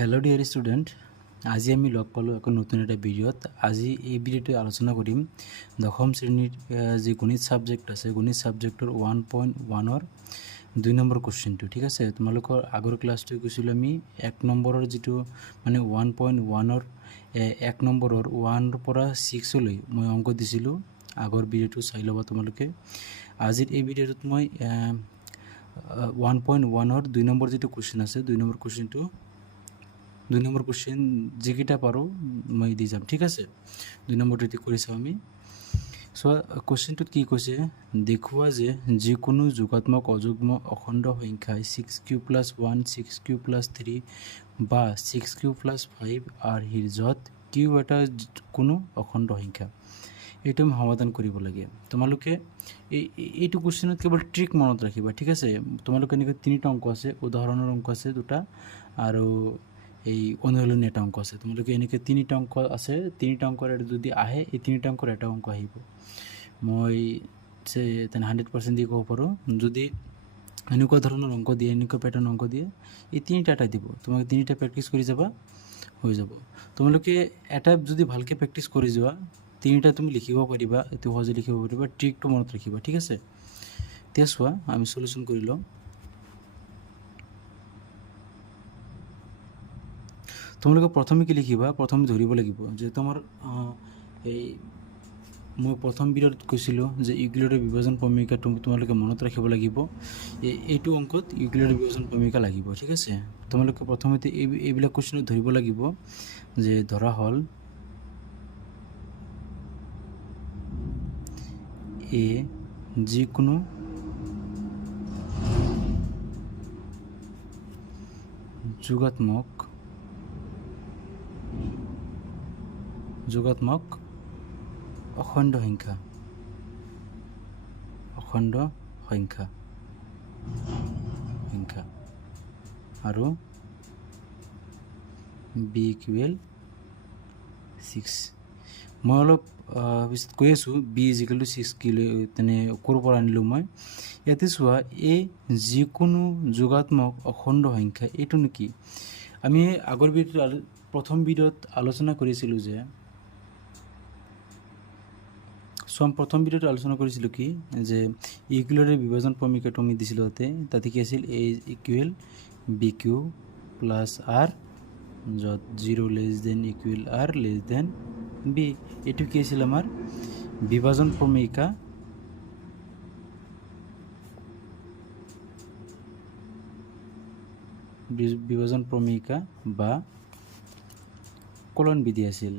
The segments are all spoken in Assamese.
হেল্ল' ডিয়াৰ ষ্টুডেণ্ট, আজি আমি লগ পালোঁ আকৌ নতুন এটা ভিডিঅ'ত। আজি এই ভিডিঅ'টো আলোচনা কৰিম দশম শ্ৰেণীৰ যি গণিত ছাবজেক্ট আছে, গণিত ছাবজেক্টৰ 1.1-ৰ 2 নম্বৰ কুৱেশ্যনটো। ঠিক আছে, তোমালোকৰ আগৰ ক্লাছটো কৈছিলোঁ আমি 1 নম্বৰৰ যিটো মানে 1.1-ৰ 1 নম্বৰৰ 1-ৰ পৰা 6-লৈ মই অংক দিছিলোঁ। আগৰ ভিডিঅ'টো চাই ল'বা তোমালোকে। আজিৰ এই ভিডিঅ'টোত মই 1.1-ৰ 2 নম্বৰ যিটো কুৱেশ্যন আছে, 2 নম্বৰ কুৱেশ্যন যিকেইটা পাৰোঁ মই দি যাম। ঠিক আছে, 2 নম্বৰটো এতিয়া কৰি চাওঁ আমি। চ' কুৱেশ্যনটোত কি কৈছে, দেখুওৱা যে যিকোনো যোগাত্মক অযুগ্ম অখণ্ড সংখ্যাই 6q + 1, 6q + 3 বা 6q + 5 য'ত q এটা কোনো অখণ্ড সংখ্যা, এইটো আমি সমাধান কৰিব লাগে। তোমালোকে এইটো কুৱেশ্যনত কেৱল ট্ৰিক মনত ৰাখিবা। ঠিক আছে, তোমালোকে এনেকৈ 3টা অংক আছে, উদাহৰণৰ অংক আছে 2টা, আৰু এই অনুশীলনী এটা অংক আছে। তোমালোকে এনেকৈ 3টা অংক আছে, 3টা অংকৰ যদি আহে, এই 3টা অংকৰ এটা অংক আহিব। মই 100% দি ক'ব পাৰোঁ, যদি এনেকুৱা ধৰণৰ অংক দিয়ে, এনেকুৱা পেটাৰ্ণ অংক দিয়ে, এই 3টা দিব। তোমালোকে 3টা প্ৰেক্টিছ কৰি যাবা, হৈ যাব। তোমালোকে এটা যদি ভালকৈ প্ৰেক্টিছ কৰি যোৱা, 3টা তুমি লিখিব পাৰিবা, এইটো সহজে লিখিব পাৰিবা। ট্ৰিকটো মনত ৰাখিবা। ঠিক আছে, এতিয়া চোৱা, আমি সলিউশ্যন কৰি লওঁ। তোমালোকে প্ৰথমে কি লিখিবা, প্ৰথমে ধৰিব লাগিব যে তোমাৰ এই মই প্ৰথম ভিডিঅ'ত কৈছিলোঁ যে ইউক্লিডৰ বিভাজন প্ৰমেয়িকাটো তোমালোকে মনত ৰাখিব লাগিব। এইটো অংকত ইউক্লিডৰ বিভাজন প্ৰমেয়িকা লাগিব। ঠিক আছে, তোমালোকে প্ৰথমতে এইবিলাক কুৱেশ্যনত ধৰিব লাগিব যে ধৰা হ'ল এ যিকোনো যোগাত্মক অখণ্ড সংখ্যা আৰু বি ইকুৱেল 6। মই অলপ পিছত কৈ আছোঁ বি ইকুৱেল 6 কিলো তেনে ক'ৰ পৰা আনিলোঁ মই। ইয়াতে চোৱা, এই যিকোনো যোগাত্মক অখণ্ড সংখ্যা এইটো নেকি, আমি আগৰ ভিডিঅ'ত প্ৰথম ভিডিঅ'ত আলোচনা কৰিছিলোঁ যে কি যে ইউক্লিডৰ বিভাজন প্ৰমেয়িকাটো আমি দিছিলোঁ। তাতে কি আছিল, A equal B Q plus R, য'ত 0 > r বি। এইটো কি আছিল আমাৰ বিভাজন প্ৰমেয়িকা বা কলন বিধি আছিল।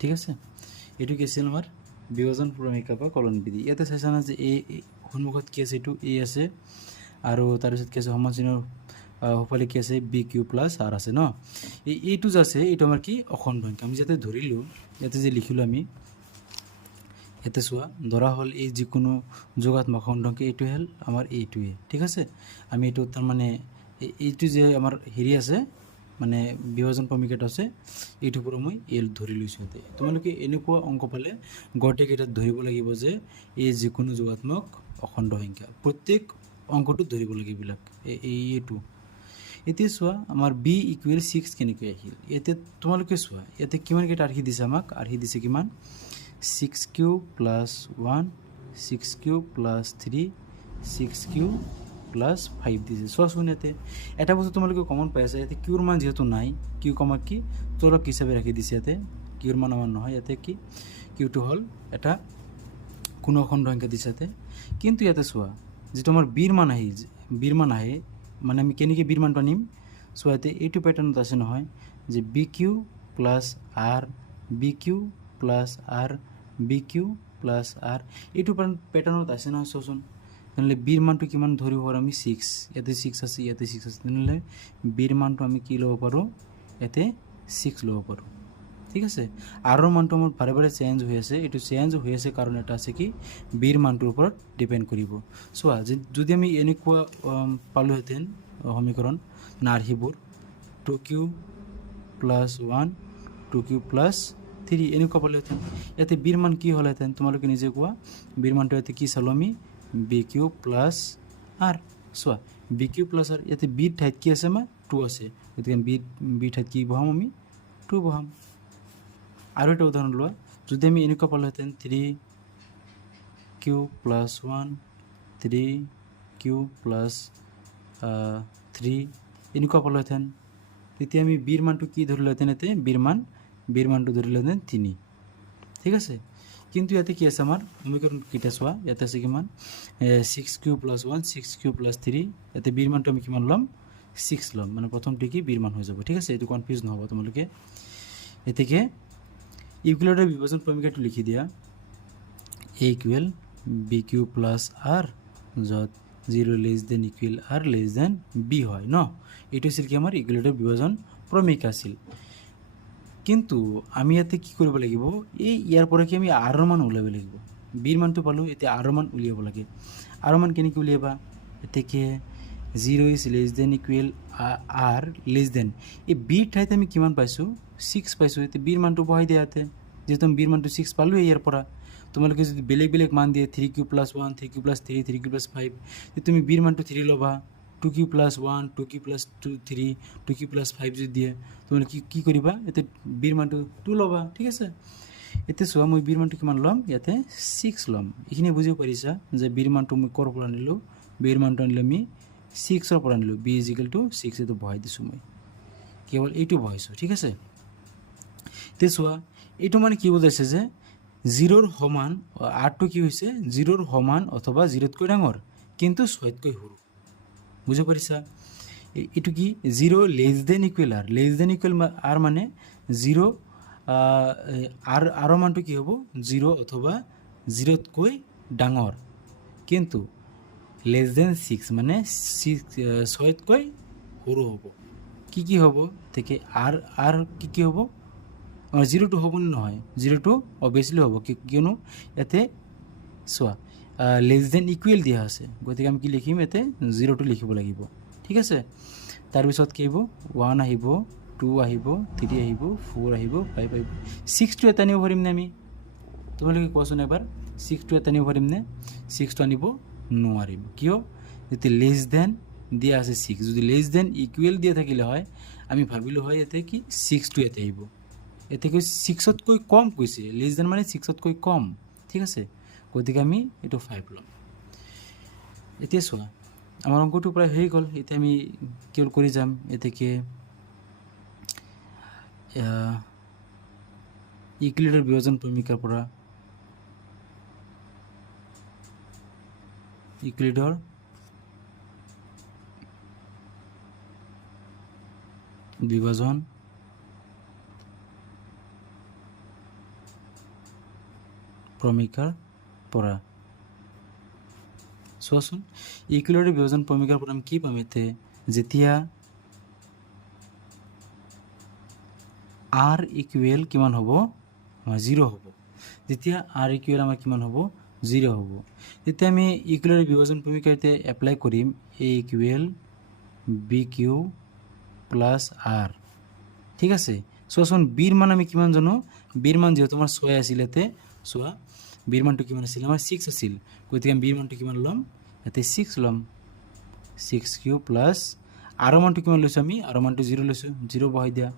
ঠিক আছে, এইটো কি আছিল আমাৰ বিভাজন প্ৰমেয়িকা বা কলন বিধি। ইয়াতে চাইছা না যে এই সন্মুখত কি আছে, এইটো এ আছে, আৰু তাৰপিছত কি আছে সমান চিহ্নৰ সফালে কি আছে বি কিউ প্লাছ আৰ আছে ন। এইটো যে আছে, এইটো আমাৰ কি অখণ্ড সংখ্যা। আমি যাতে ধৰিলোঁ, ইয়াতে যে লিখিলোঁ আমি, ইয়াতে চোৱা, ধৰা হ'ল এই যিকোনো যোগাত্মক অখণ্ড সংখ্যা, এইটো হ'ল আমাৰ এইটোৱে। ঠিক আছে, আমি এইটো তাৰমানে এইটো যে আমাৰ হেৰি আছে, মানে বিভাজন প্ৰমেয়িকাটো আছে, এইটোৰ পৰা মই এল ধৰি লৈছোঁ। তোমালোকে এনেকুৱা অংক পালে গোটেইকেইটাত ধৰিব লাগিব যে এই যিকোনো যোগাত্মক অখণ্ড সংখ্যা, প্ৰত্যেক অংকটোত ধৰিব লাগিব এইবিলাক। এইটো এতিয়া চোৱা, আমাৰ বি ইকুৱেল 6 কেনেকৈ আহিল। ইয়াতে তোমালোকে চোৱা, ইয়াতে কিমানকেইটা আৰ্হি দিছে আমাক, আৰ্হি দিছে কিমান, 6q + 1, 6q + 3, 6q + 5 দিছে। চোৱাচোন, ইয়াতে এটা বস্তু তোমালোকে কমন পাই আছে, ইয়াতে কিউৰ মান যিহেতু নাই, কিউ কমাক কি তলক হিচাপে ৰাখি দিছে। ইয়াতে কিউৰ মান আমাৰ নহয়, ইয়াতে কি কিউটো হ'ল এটা কোনো অখণ্ড সংখ্যা দিছে ইয়াতে। কিন্তু ইয়াতে চোৱা, যিটো আমাৰ বিৰ মান আহে, মানে আমি কেনেকৈ বিৰ মানটো আনিম, চোৱা ইয়াতে এইটো পেটাৰ্ণত আছে নহয়, যে b Q plus r, b Q plus r, b Q plus r, এইটো পেটাৰ্ণত আছে নহয়। চোৱাচোন, তেনেহ'লে বিৰ মানটো কিমান ধৰিব পাৰোঁ আমি, 6। ইয়াতে 6 আছে, ইয়াতে 6 আছে, তেনেহ'লে বিৰ মানটো আমি কি ল'ব পাৰোঁ, ইয়াতে 6 ল'ব পাৰোঁ। ঠিক আছে, আৰৰ মানটো আমাৰ বাৰে বাৰে চেঞ্জ হৈ আছে, এইটো চেঞ্জ হৈ আছে কাৰণ এটা আছে কি বিৰ মানটোৰ ওপৰত ডিপেণ্ড কৰিব। চোৱা, যদি আমি এনেকুৱা পালোহেঁতেন সমীকৰণ আৰ্হিবোৰ 2q + 1, 2q + 3 এনেকুৱা পালোহেঁতেন, ইয়াতে বিৰ মান কি হ'লহেঁতেন তোমালোকে নিজে কোৱা। বিৰ মানটো ইয়াতে কি চালোঁ আমি, বি কিউ প্লাছ আৰ। চোৱা, বি কিউ প্লাছ আৰ ইয়াতে বিৰ ঠাইত কি আছে আমাৰ 2 আছে গতিকে বিৰ ঠাইত কি বহাম আমি 2 বহাম আৰু এটা উদাহৰণ লোৱা যদি আমি এনেকুৱা পালোহেঁতেন 3q + 1 3q + 3 এনেকুৱা পালোহেঁতেন তেতিয়া আমি বিৰ মানটো কি ধৰিলোহেঁতেন ইয়াতে বিৰ মানটো ধৰিলোহেঁতেন 3 ঠিক আছে কিন্তু ইয়াতে কি আছে আমাৰ সমীকৰণ কেইটা চোৱা ইয়াতে আছে কিমান 6q + 1 6q + 3 ইয়াতে বিৰ মানটো আমি কিমান ল'ম 6 ল'ম মানে প্ৰথমটো কি বিৰ মান হৈ যাব ঠিক আছে এইটো কনফিউজ নহ'ব তোমালোকে এতেকে ইকুৱেলৰে বিভাজন প্ৰমেয়টো লিখি দিয়া a ইকুৱেল bq + r যত 0 less than equal r less than b হয় ন এইটো আছিল কি আমাৰ ইকুৱেলৰে বিভাজন প্ৰমেয় আছিল কিন্তু আমি ইয়াতে কি কৰিব লাগিব এই ইয়াৰ পৰা কি আমি r মান উলিয়াব লাগিব বিৰ মানটো পালো এতিয়া r মান উলিয়াব লাগে r মান কেনেকৈ উলিয়াবা এতেকে 0 is less than equal r less than এই বিৰ ঠাইত আমি কিমান পাইছো 6 পাইছো এতিয়া বিৰ মানটো বহাই দিয়া ইয়াতে যেহেতু আমি বিৰ মানটো 6 পালো ইয়াৰ পৰা তোমালোকে যদি বেলেগ মান দিয়ে 3q + 1 3q + 3 3q + 5 তুমি বিৰ মানটো 3 ল'বা 2q + 1 2q + 2 3 2q + 5 যদি দিয়ে তোমালোকে কি কৰিবা এতে বিৰ মানটো 2 ল'বা ঠিক আছে এতে চোৱা মই বিৰ মানটো কিমান ল'ম ইয়াতে 6 ল'ম এইখিনি বুজিব পাৰিছা যে বিৰ মানটো মই কৰ পৰা আনিলো বিৰ মানটো আনিলো আমি 6 ৰ পৰা আনিলো b = 6 এটো বহাই দিছো মই কেৱল এইটো বহাইছো ঠিক আছে তে চোৱা এইটো মানে কি বুজাইছে যে 0 ৰ সমান r টো কি হৈছে 0 ৰ সমান অথবা 0 তকৈ ডাঙৰ কিন্তু 6 তকৈ সৰু বুজি পাৰিছা এটো কি 0 less than equal r less than equal r মানে 0 r মানটো কি হ'ব 0 অথবা 0 তকৈ ডাঙৰ কিন্তু লেছ দেন 6 মানে 6 তকৈ সৰু হ'ব কি হ'ব থেকে r কি হ'ব 0 টো হ'ব নহয় 0 টো অবভিয়াসলি হ'ব কিয়নো এতে চোৱা লেছ দেন ইকুৱেল দিয়া আছে গতিকে আমি কি লিখিম এতে 0 টো লিখিব লাগিব ঠিক আছে তাৰ পিছত কি হ'ব 1 আহিব 2 আহিব 3 আহিব 4 আহিব 5 আহিব 6 টো এটা নিব পাৰিম নে আমি তোমালোকে কোৱাচোন এবাৰ 6 টো এটা নিব পাৰিম নে 6 টো আনিব নোৱাৰিম কিয় যদি লেছ দেন দিয়া আছে 6 যদি লেছ দেন ইকুৱেল দিয়া থাকিলে হয় আমি ভাবিলো হয় এতে কি 6 টো এতে আহিব এতে কি 6 তকৈ কম কৈছে লেছ দেন মানে 6 তকৈ কম ঠিক আছে গতিকে আমি এটো 5 লম এতিয়া চোৱা আমাৰ অংকটো প্ৰায় হৈ গ'ল এতিয়া আমি কেৱল কৰি যাম এতেকে ইকুৱেলৰে বিভাজন প্ৰমেয়ৰ পৰা ইকুৱেলৰ বিভাজন প্ৰমেয়ৰ পৰা চোৱাচোন ইকুৱেলৰে বিভাজন প্ৰমেয়ৰ পৰা আমি কি পাম এতে যেতিয়া r ইকুৱেল কিমান হ'ব 0 হ'ব যেতিয়া r ইকুৱেল আমাৰ কিমান হ'ব 0 হ'ব তেতিয়া আমি ইকুৱেলৰে বিভাজন প্ৰমেয়তে এপ্লাই কৰিম a ইকুৱেল bq + r ঠিক আছে চোৱাচোন বিৰ মান আমি কিমান জানো বিৰ মান যেহেতু আমাৰ 6 আছিল এতে চোৱা বিৰ মানটো কিমান আছিল আমাৰ 6 আছিল গতিকে আমি বিৰ মানটো কিমান ল'ম এতে 6 ল'ম 6q + r মানটো কিমান লৈছো আমি r মানটো 0 লৈছো 0 বহাই দিয়া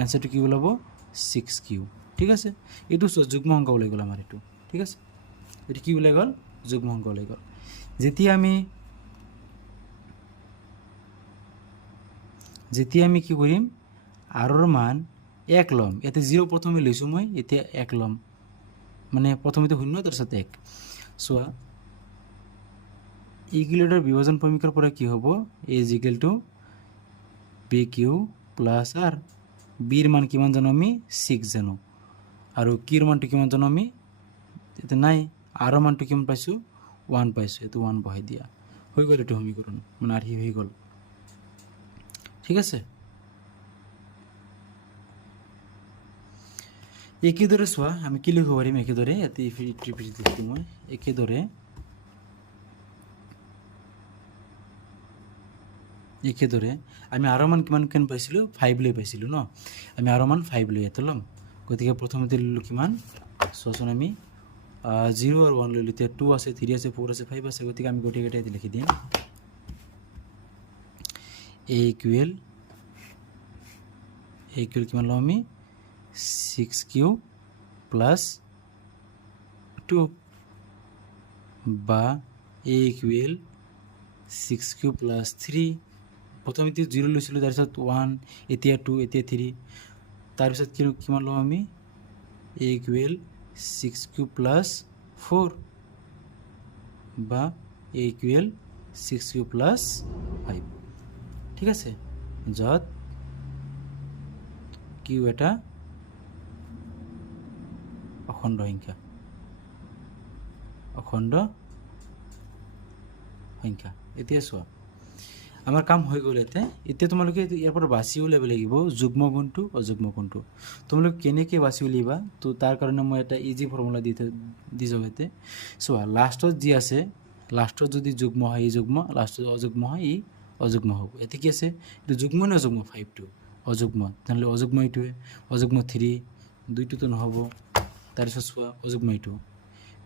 এনসারটো কি ওলাব 6q ঠিক আছে এটো যুগ্ম অংক ওলাই গ'ল আমাৰ এটো ঠিক আছে এটো কি ওলাই গ'ল যুগ্ম অংক ওলাই গ'ল যেতিয়া আমি কি কৰিম r ৰ মান 1 ল'ম এতে 0 প্ৰথমে লৈছো মই এতিয়া 1 ল'ম মানে প্ৰথমে তো 0 তাৰ সাথে 1 সোয়া ইকুৱেলৰে বিভাজন প্ৰমেয়ৰ পৰা কি হ'ব a = bq + r বিৰ মান কিমান জানো আমি 6 জানো আৰু কিৰ মানটো কিমান জানো আমি এতে নাই r ৰ মানটো কিমান পাইছো 1 পাইছো এটো 1 বহাই দিয়া হৈ গ'ল এটো সমীকৰণ মানে আৰ হৈ গ'ল ঠিক আছে একেদৰে চোৱা আমি কি লিখিব পাৰিম একেদৰে এতে ত্ৰিপিট লিখো মই একেদৰে আমি r মান কিমান পাইছিলো 5 লৈ পাইছিলো ন আমি r মান 5 লৈ এতে লম গতিকে প্ৰথমতে লিখলো কিমান সোচন আমি 0 আৰু 1 লৈ লিতে 2 আছে 3 আছে 4 আছে 5 আছে গতিকে আমি গোটেই কেইটা লিখি দিম এ ইকুৱেল কিমান ল'ম আমি 6q প্লাছ 2 বা এ ইকুৱেল 6q প্লাছ 3 প্ৰথমতে 0 লৈছিলোঁ তাৰপিছত 1 এতিয়া 2 এতিয়া 3 তাৰপিছত কিমান ল'ম আমি এ ইকুৱেল 6q প্লাছ 4 বা এ ইকুৱেল 6q প্লাছ 5 ঠিক আছে য'ত কিউ এটা অখণ্ড সংখ্যা এতিয়া চোৱা আমাৰ কাম হৈ গ'ল এতিয়া তোমালোকে ইয়াৰ পৰা বাছি উলিয়াব লাগিব যুগ্ম কোণটো অযুগ্ম কোণটো তোমালোকে কেনেকৈ বাছি উলিয়াবা তো তাৰ কাৰণে মই এটা ইজি ফৰ্মুলা দি যাওঁ ইয়াতে চোৱা লাষ্টত যি আছে লাষ্টত যদি যুগ্ম হয় ই যুগ্ম লাষ্টত অযুগ্ম হয় ই অযুগ্ম হ'ব ইয়াতে কি আছে এইটো যুগ্ম নে অযুগ্ম 5টো অযুগ্ম তেনেহ'লে অযুগ্ম এইটোৱে অযুগ্ম 3 দুইটোতো নহ'ব তাৰপিছত চোৱা অযুগ্ম এইটো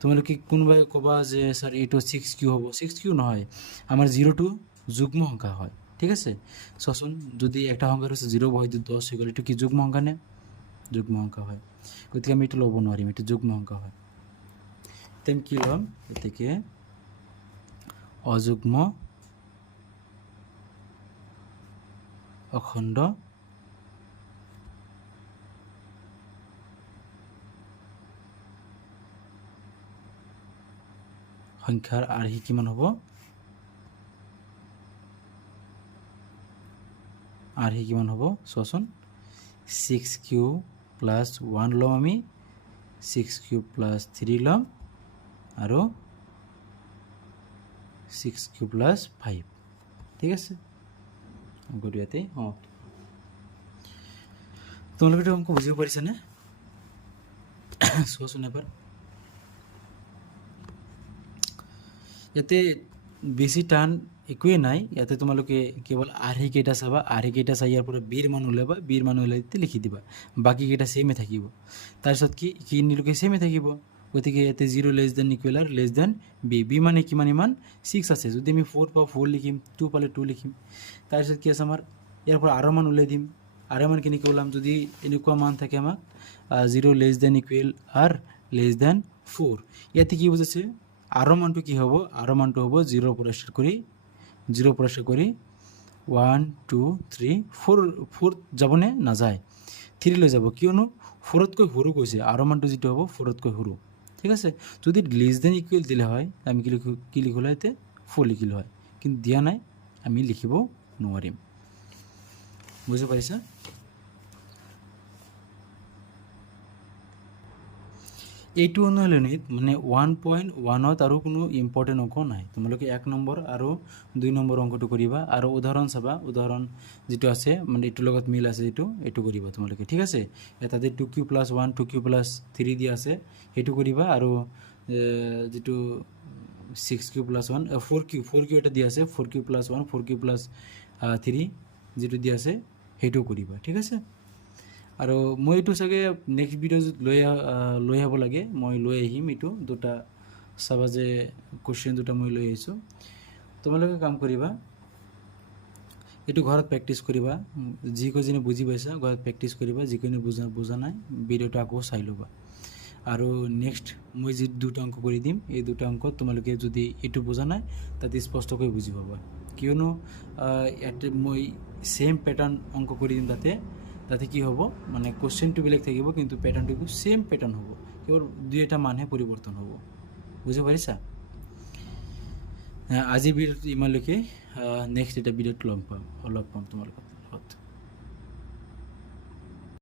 তোমালোকে কোনোবাই ক'বা যে ছাৰ এইটো 6q হ'ব 6q নহয় আমাৰ 0টো যুগ্ম সংখ্যা হয় ঠিক আছে চোৱাচোন যদি একটা সংখ্যাৰ হৈছে 0 বহাই 10 হৈ গ'ল এইটো কি যুগ্ম সংখ্যা নে যুগ্ম সংখ্যা হয় গতিকে আমি এইটো ল'ব নোৱাৰিম এইটো যুগ্ম সংখ্যা হয় তেন কি ল'ম গতিকে অযুগ্ম অখণ্ড সংখ্যাৰ আৰ্হি কিমান হ'ব চোৱাচোন 6q প্লাছ 1 ল'ম আমি 6q প্লাছ 3 ল'ম আৰু 6q প্লাছ 5 ঠিক আছে অংকটো ইয়াতে সমাপ্ত তোমালোকে এইটো অংক বুজিব পাৰিছানে চোৱাচোন এবাৰ ইয়াতে বেছি টান একোৱেই নাই ইয়াতে তোমালোকে কেৱল আৰ্হি কেইটা চাবা আৰ্হি কেইটা চাই ইয়াৰ পৰা বিৰ মান উলিয়াবা বিৰ মান উলিয়াই লিখি দিবা বাকীকেইটা ছেমে থাকিব তাৰপিছত কি নিলোকে ছেমে থাকিব গতিকে ইয়াতে 0 লেছ দেন ইকুৱেল আৰু লেছ দেন বি মানে কিমান ইমান 6 আছে যদি আমি 4 পাওঁ 4 লিখিম 2 পালে 2 লিখিম তাৰপিছত কি আছে আমাৰ ইয়াৰ পৰা আৰ মান উলিয়াই দিম আৰ মান কেনেকৈ ওলাম যদি এনেকুৱা মান থাকে আমাক 0 লেছ দেন ইকুৱেল আৰু লেছ দেন 4 ইয়াতে কি বুজিছে আৰ মানটো কি হ'ব আৰ মানটো হ'ব 0 পৰা ষ্টাৰ্ট কৰি 1 2 3 4 যাবনে নাযায় 3 লৈ যাব কিয়নো 4তকৈ সৰু কৈছে আৰ মানটো যিটো হ'ব 4তকৈ সৰু ঠিক আছে যদি লেছ দেন ইকুৱেল দিলে হয় আমি কি লিখিলোঁ ইয়াতে 4 লিখিলোঁ হয় কিন্তু দিয়া নাই আমি লিখিব নোৱাৰিম বুজি পাৰিছা এইটো অনুশীলনীত মানে 1.1ত আৰু কোনো ইম্পৰ্টেণ্ট অংক নাই তোমালোকে 1 নম্বৰ আৰু 2 নম্বৰ অংকটো কৰিবা আৰু উদাহৰণ চাবা উদাহৰণ যিটো আছে মানে এইটোৰ লগত মিল আছে এইটো কৰিবা তোমালোকে ঠিক আছে এটাতে 2q প্লাছ 1 2q প্লাছ 3 দিয়া আছে সেইটো কৰিবা আৰু যিটো 6q প্লাছ 1 4q এটা দিয়া আছে 4q প্লাছ 1 4q প্লাছ 3 যিটো দিয়া আছে সেইটো কৰিবা ঠিক আছে আৰু মই এইটো চাগে নেক্সট ভিডিঅ' লৈ আহিব লাগে মই লৈ আহিম এইটো দুটা চাবা যে কুৱেশ্যন দুটা মই লৈ আহিছোঁ তোমালোকে কাম কৰিবা এইটো ঘৰত প্ৰেক্টিছ কৰিবা যিকেইজনে বুজি পাইছা ঘৰত প্ৰেক্টিছ কৰিবা যিকেইজনে বুজা নাই ভিডিঅ'টো আকৌ চাই ল'বা আৰু নেক্সট মই যি দুটা অংক কৰি দিম এই দুটা অংকত তোমালোকে যদি এইটো বুজা নাই তাতে স্পষ্টকৈ বুজি পাবা কিয়নো ইয়াতে মই ছেম পেটাৰ্ণ অংক কৰি দিম তাতে কি হ'ব মানে কুৱেশ্যনটো বেলেগ থাকিব কিন্তু পেটাৰ্ণটো ছেম পেটাৰ্ণ হ'ব কেৱল দুই এটা মানহে পৰিৱৰ্তন হ'ব বুজি পাৰিছা আজি ভিডিঅ'টো ইমানলৈকে নেক্সট এটা ভিডিঅ'ত লগ পাম তোমালোকৰ লগত